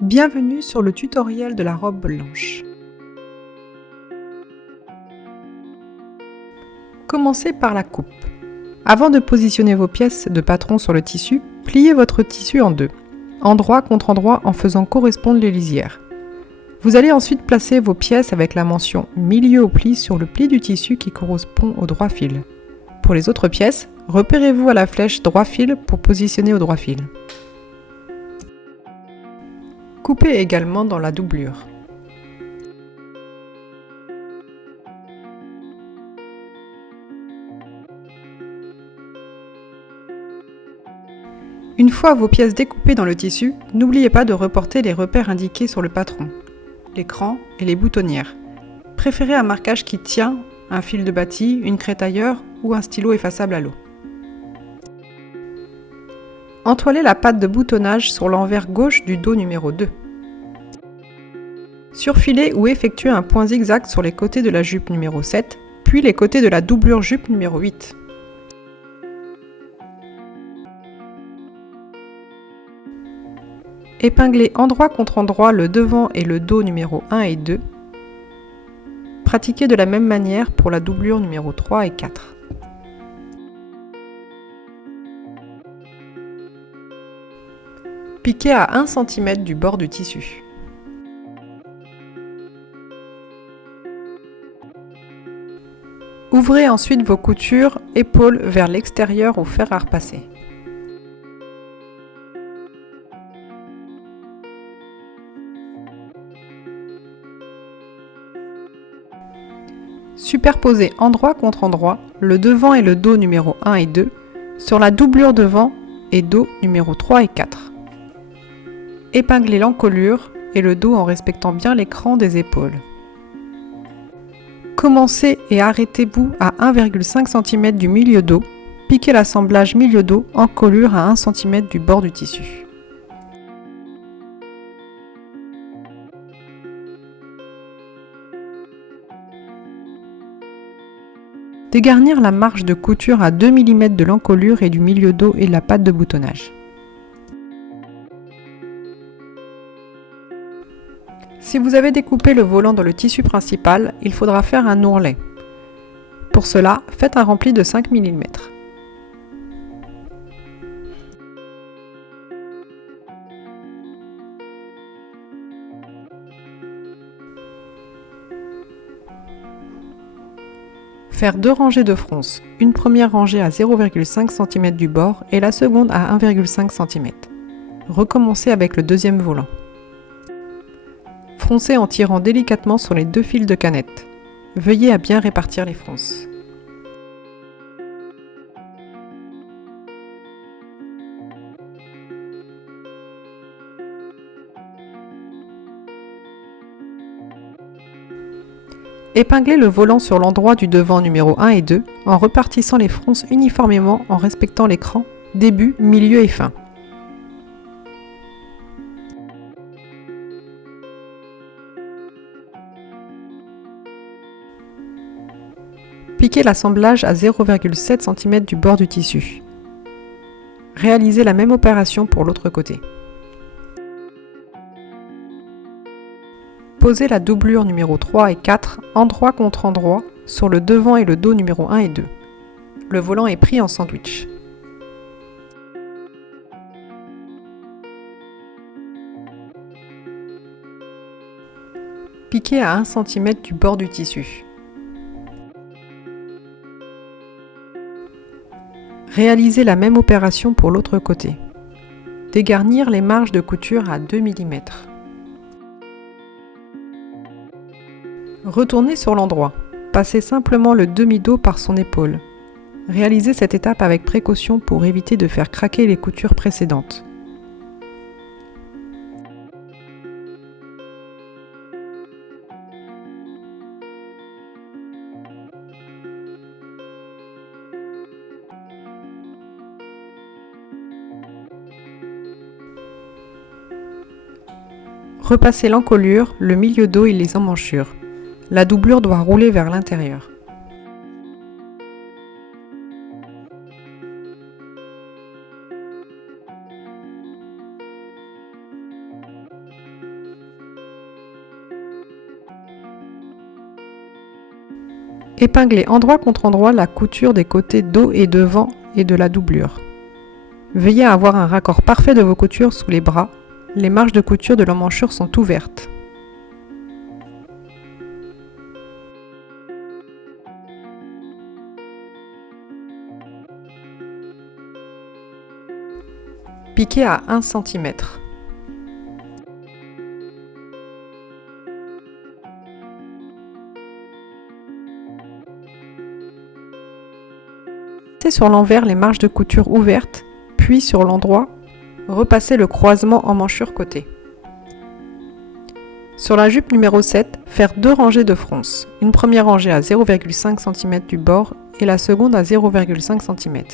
Bienvenue sur le tutoriel de la robe blanche. Commencez par la coupe. Avant de positionner vos pièces de patron sur le tissu, pliez votre tissu en deux, endroit contre endroit en faisant correspondre les lisières. Vous allez ensuite placer vos pièces avec la mention milieu au pli sur le pli du tissu qui correspond au droit fil. Pour les autres pièces, repérez-vous à la flèche droit fil pour positionner au droit fil. Coupez également dans la doublure. Une fois vos pièces découpées dans le tissu, n'oubliez pas de reporter les repères indiqués sur le patron, l'écran et les boutonnières. Préférez un marquage qui tient, un fil de bâti, une craie tailleur ou un stylo effaçable à l'eau. Entoilez la patte de boutonnage sur l'envers gauche du dos numéro 2. Surfilez ou effectuez un point zigzag sur les côtés de la jupe numéro 7, puis les côtés de la doublure jupe numéro 8. Épinglez endroit contre endroit le devant et le dos numéro 1 et 2. Pratiquez de la même manière pour la doublure numéro 3 et 4. Piquez à 1 cm du bord du tissu. Ouvrez ensuite vos coutures épaules vers l'extérieur au fer à repasser. Superposez endroit contre endroit le devant et le dos numéro 1 et 2 sur la doublure devant et dos numéro 3 et 4. Épinglez l'encolure et le dos en respectant bien l'écran des épaules. Commencez et arrêtez-vous à 1,5 cm du milieu dos. Piquez l'assemblage milieu dos, encolure à 1 cm du bord du tissu. Dégarnir la marge de couture à 2 mm de l'encolure et du milieu dos et de la patte de boutonnage. Si vous avez découpé le volant dans le tissu principal, il faudra faire un ourlet. Pour cela, faites un rempli de 5 mm. Faire deux rangées de fronces, une première rangée à 0,5 cm du bord et la seconde à 1,5 cm. Recommencez avec le deuxième volant. Froncez en tirant délicatement sur les deux fils de canette. Veuillez à bien répartir les fronces. Épinglez le volant sur l'endroit du devant numéro 1 et 2 en repartissant les fronces uniformément en respectant l'écran, début, milieu et fin. Piquez l'assemblage à 0,7 cm du bord du tissu. Réalisez la même opération pour l'autre côté. Posez la doublure numéro 3 et 4 endroit contre endroit sur le devant et le dos numéro 1 et 2. Le volant est pris en sandwich. Piquez à 1 cm du bord du tissu. Réalisez la même opération pour l'autre côté. Dégarnir les marges de couture à 2 mm. Retournez sur l'endroit. Passez simplement le demi-dos par son épaule. Réalisez cette étape avec précaution pour éviter de faire craquer les coutures précédentes. Repassez l'encolure, le milieu dos et les emmanchures. La doublure doit rouler vers l'intérieur. Épinglez endroit contre endroit la couture des côtés dos et devant et de la doublure. Veillez à avoir un raccord parfait de vos coutures sous les bras. Les marges de couture de l'emmanchure sont ouvertes. Piquez à 1 cm. Passez sur l'envers les marges de couture ouvertes, puis sur l'endroit, repassez le croisement emmanchure côté. Sur la jupe numéro 7, faire 2 rangées de fronces. Une première rangée à 0,5 cm du bord et la seconde à 0,5 cm.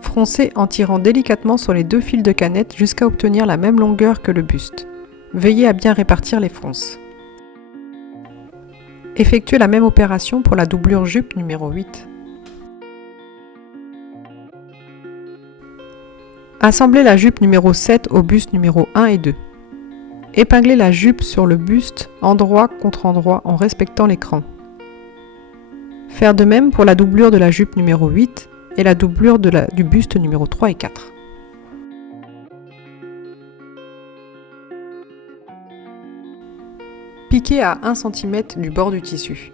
Froncez en tirant délicatement sur les 2 fils de canette jusqu'à obtenir la même longueur que le buste. Veillez à bien répartir les fronces. Effectuez la même opération pour la doublure jupe numéro 8. Assemblez la jupe numéro 7 au buste numéro 1 et 2. Épinglez la jupe sur le buste endroit contre endroit en respectant l'écran. Faire de même pour la doublure de la jupe numéro 8 et la doublure du buste numéro 3 et 4. Piquez à 1 cm du bord du tissu.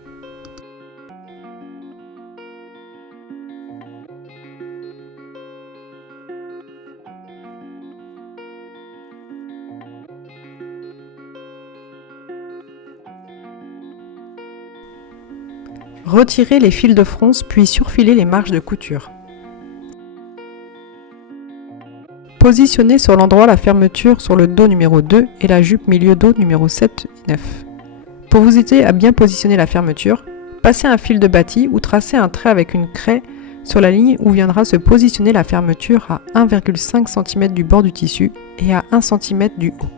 Retirez les fils de fronce puis surfilez les marges de couture. Positionnez sur l'endroit la fermeture sur le dos numéro 2 et la jupe milieu dos numéro 7 et 9. Pour vous aider à bien positionner la fermeture, passez un fil de bâti ou tracez un trait avec une craie sur la ligne où viendra se positionner la fermeture à 1,5 cm du bord du tissu et à 1 cm du haut.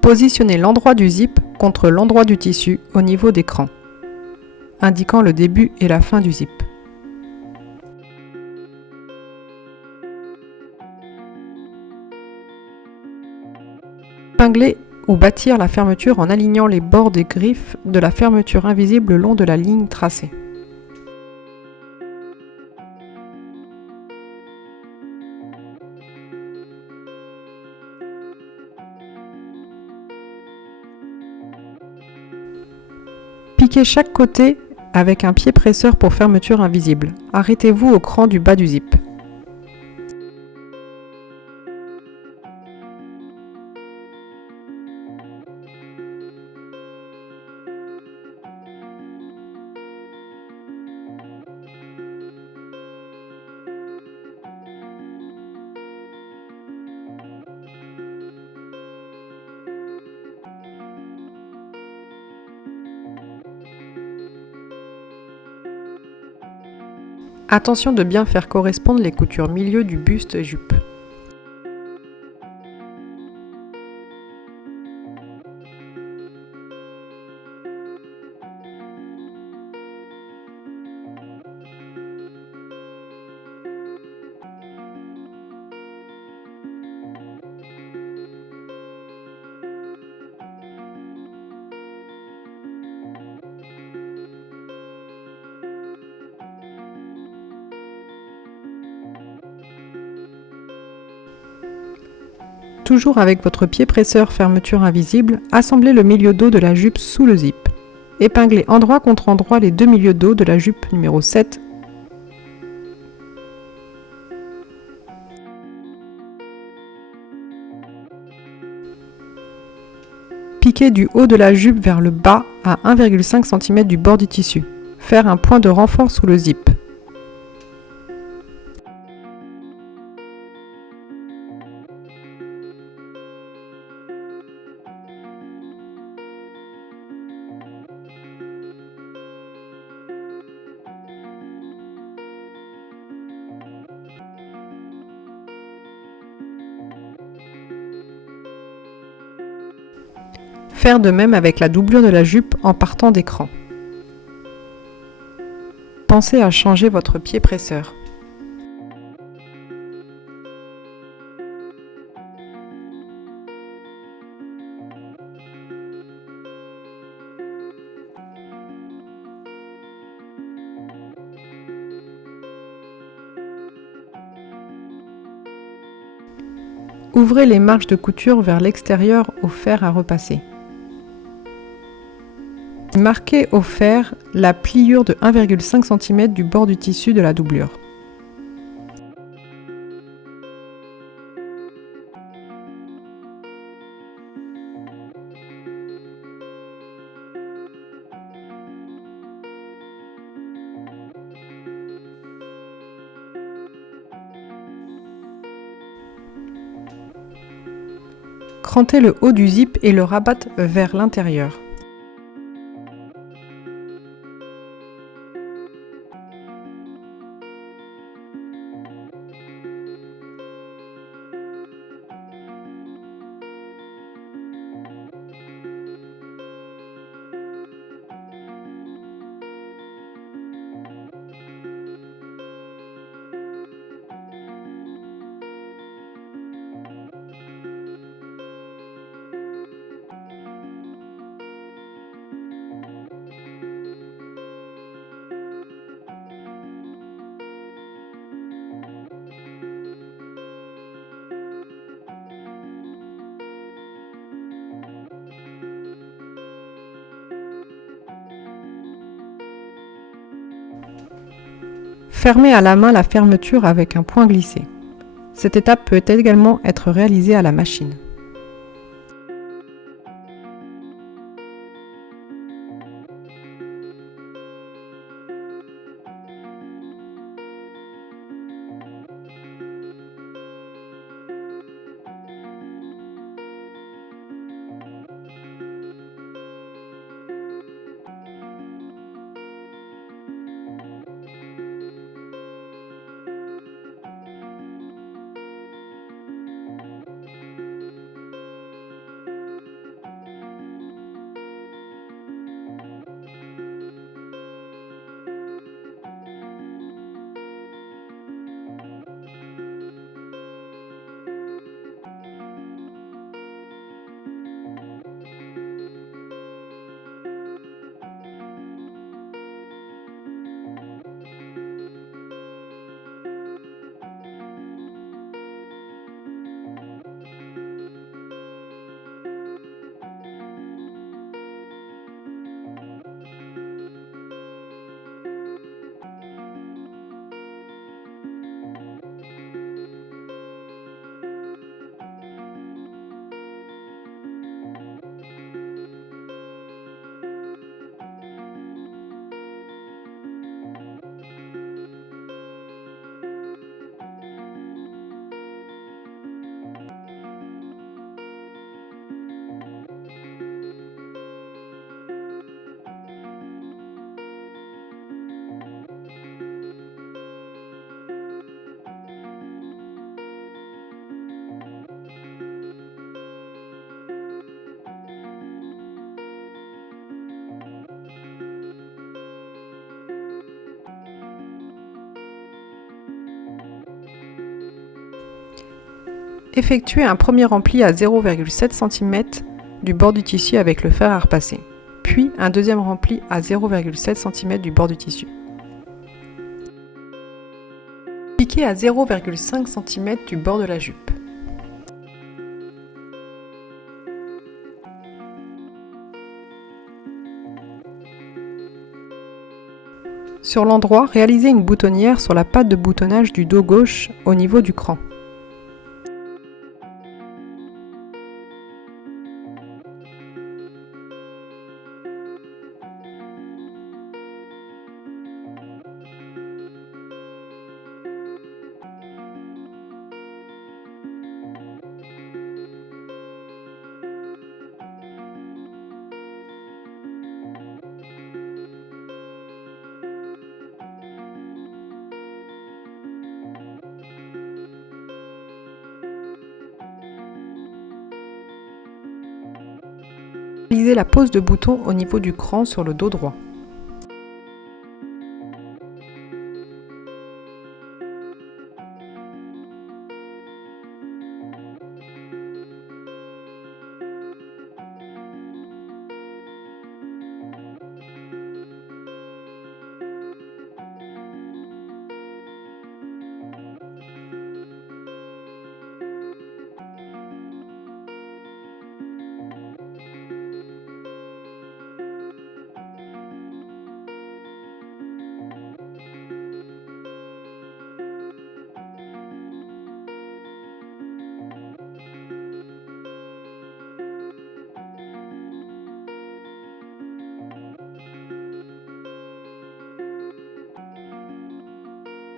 Positionnez l'endroit du zip contre l'endroit du tissu au niveau des crans, indiquant le début et la fin du zip. Épingler ou bâtir la fermeture en alignant les bords des griffes de la fermeture invisible le long de la ligne tracée. Piquez chaque côté avec un pied presseur pour fermeture invisible. Arrêtez-vous au cran du bas du zip. Attention de bien faire correspondre les coutures milieu du buste et jupe. Toujours avec votre pied presseur fermeture invisible, assemblez le milieu dos de la jupe sous le zip. Épinglez endroit contre endroit les 2 milieux dos de la jupe numéro 7. Piquez du haut de la jupe vers le bas à 1,5 cm du bord du tissu. Faire un point de renfort sous le zip. Faire de même avec la doublure de la jupe en partant d'écran. Pensez à changer votre pied presseur. Ouvrez les marges de couture vers l'extérieur au fer à repasser. Marquez au fer la pliure de 1,5 cm du bord du tissu de la doublure. Crantez le haut du zip et le rabattez vers l'intérieur. Fermez à la main la fermeture avec un point glissé. Cette étape peut également être réalisée à la machine. Effectuez un premier rempli à 0,7 cm du bord du tissu avec le fer à repasser, puis un deuxième rempli à 0,7 cm du bord du tissu. Piquez à 0,5 cm du bord de la jupe. Sur l'endroit, réalisez une boutonnière sur la patte de boutonnage du dos gauche au niveau du cran. Réalisez la pose de bouton au niveau du cran sur le dos droit.